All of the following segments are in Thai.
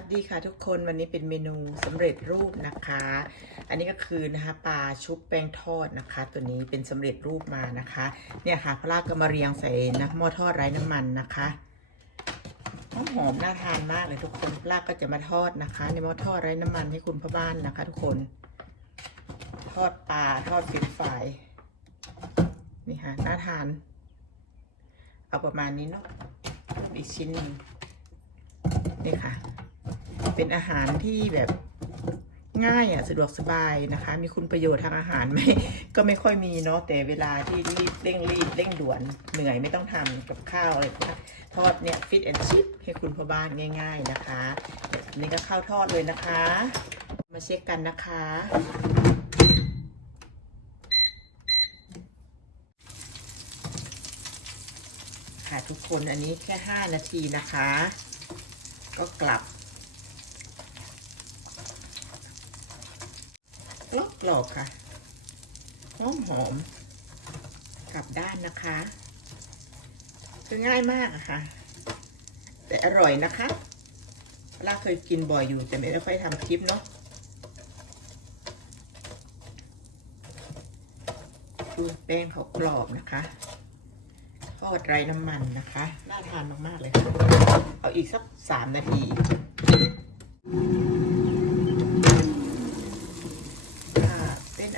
วัสดีค่ะทุกคนวันนี้เป็นเมนูสำเร็จรูปนะคะ อันนี้ก็คือนะคะปลาชุบแป้งทอดนะคะ ตัวนี้เป็นสำเร็จรูปมานะคะ เนี่ยค่ะพลาก็มาเรียงใส่นะหม้อทอดไร้น้ำมันนะคะหอมน่าทานมากเลยทุกคนปลาก็จะมาทอดนะคะ ในหม้อทอดไร้น้ำมันให้คุณพ่อบ้านนะคะ ทุกคน ทอดปลาทอดเฟรนฟรายนี่ค่ะน่าทาน เอาประมาณนี้เนาะอีกชิ้นนึงนี่ค่ะ เป็นอาหารที่แบบง่ายอะสะดวกสบายนะคะ มีคุณประโยชน์ทางอาหารไหมก็ไม่ค่อยมีเนาะแต่เวลาที่รีบเร่งรีบเร่งด่วนเหนื่อยไม่ต้องทำกับข้าวอะไรพวกนั้ทอดเนี่ยฟิตแอนด์ชิพให้คุณพ่อบ้านง่าย ๆนะคะอันนี่ก็ข้าวทอดเลยนะคะ มาเช็คกันนะคะ ค่ะทุกคนอันนี้แค่ 5 นาทีนะคะ ก็กลับ กรอบกรอบๆค่ะหอมหอมๆกลับด้านนะคะ คือง่ายมากอะค่ะ แต่อร่อยนะคะล่าเคยกินบ่อยอยู่แต่ไม่ได้ค่อยทำคลิปเนาะดูแป้งเขากรอบนะคะทอดไร้น้ำมันนะคะ น่าทานมาก ๆ เลยค่ะ เอาอีกสักสามนาทีค่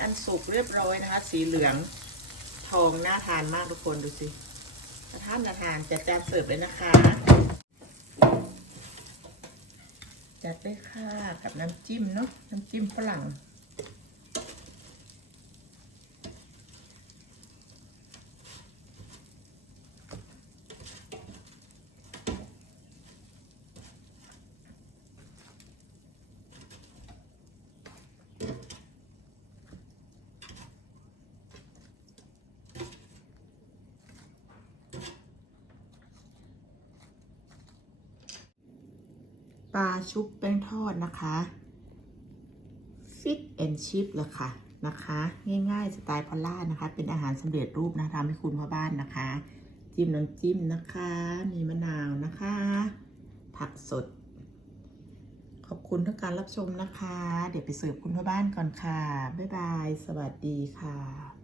ะันสุกเรียบร้อยนะคะ สีเหลืองทองน่าทานมากทุกคนดูสิน่าทานน่าทานจัดจานเสิร์ฟเลยนะคะ จัดไปค่ะกับน้ำจิ้มเนาะน้ำจิ้มฝรั่ง ปลาชุบแป้งทอดนะคะฟิตแอนชิพเลยค่ะนะคะ ง่ายๆ สไตล์พอลล่านะคะ เป็นอาหารสำเร็จรูปนะคะทำให้คุณพ่อบ้านนะคะ จิ้มน้ำจิ้มนะคะ มีมะนาวนะคะ ผักสด ขอบคุณทุกการรับชมนะคะ เดี๋ยวไปเสิร์ฟคุณพ่อบ้านก่อนค่ะ บ๊ายบาย สวัสดีค่ะ